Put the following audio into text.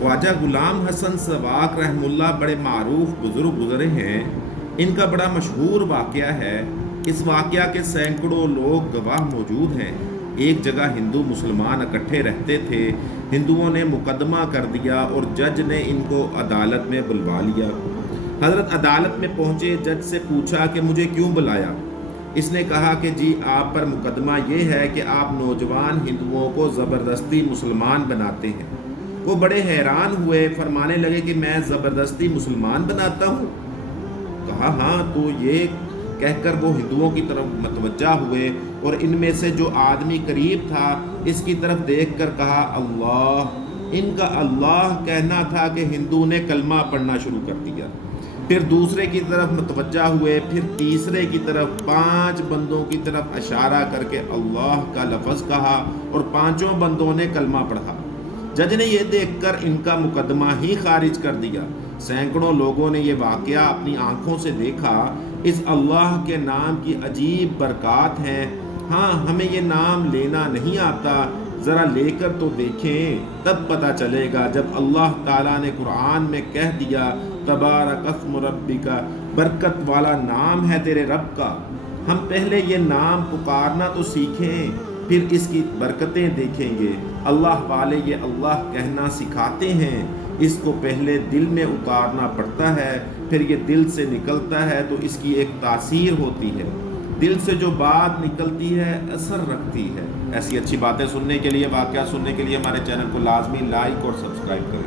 ख्वाजा गुलाम हसन सवाक रहमुल्लाह बड़े मारूफ बुज़ुर्ग गुज़रे हैं। इनका बड़ा मशहूर वाक़या है। इस वाक़या के सैकड़ों लोग गवाह मौजूद हैं। एक जगह हिंदू मुसलमान इकट्ठे रहते थे। हिंदुओं ने मुकदमा कर दिया और जज ने इनको अदालत में बुलवा लिया। हज़रत अदालत में पहुँचे, जज से पूछा कि मुझे क्यों बुलाया। इसने कहा कि जी आप पर मुकदमा ये है कि आप नौजवान हिंदुओं को ज़बरदस्ती मुसलमान बनाते हैं। वो बड़े हैरान हुए, फरमाने लगे कि मैं ज़बरदस्ती मुसलमान बनाता हूँ। कहा हाँ। तो ये कहकर वो हिंदुओं की तरफ मतवज्जा हुए और इनमें से जो आदमी करीब था इसकी तरफ देखकर कहा अल्लाह। इनका अल्लाह कहना था कि हिंदू ने कलमा पढ़ना शुरू कर दिया। फिर दूसरे की तरफ मतवज्जा हुए, फिर तीसरे की तरफ, 5 बंदों की तरफ इशारा करके अल्लाह का लफ्ज़ कहा और 5 बंदों ने कलमा पढ़ा। जज ने यह देखकर इनका मुकदमा ही खारिज कर दिया। सैकड़ों लोगों ने यह वाक़या अपनी आंखों से देखा। इस अल्लाह के नाम की अजीब बरक़ात हैं। हाँ, हमें ये नाम लेना नहीं आता, ज़रा लेकर तो देखें, तब पता चलेगा। जब अल्लाह ताला ने कुरान में कह दिया तबारकस्मु रब्बिका, बरकत वाला नाम है तेरे रब का, हम पहले ये नाम पुकारना तो सीखें, फिर इसकी बरकतें देखेंगे। अल्लाह वाले ये अल्लाह कहना सिखाते हैं। इसको पहले दिल में उतारना पड़ता है, फिर ये दिल से निकलता है तो इसकी एक तासीर होती है। दिल से जो बात निकलती है असर रखती है। ऐसी अच्छी बातें सुनने के लिए, वाक़या सुनने के लिए हमारे चैनल को लाजमी लाइक और सब्सक्राइब करें।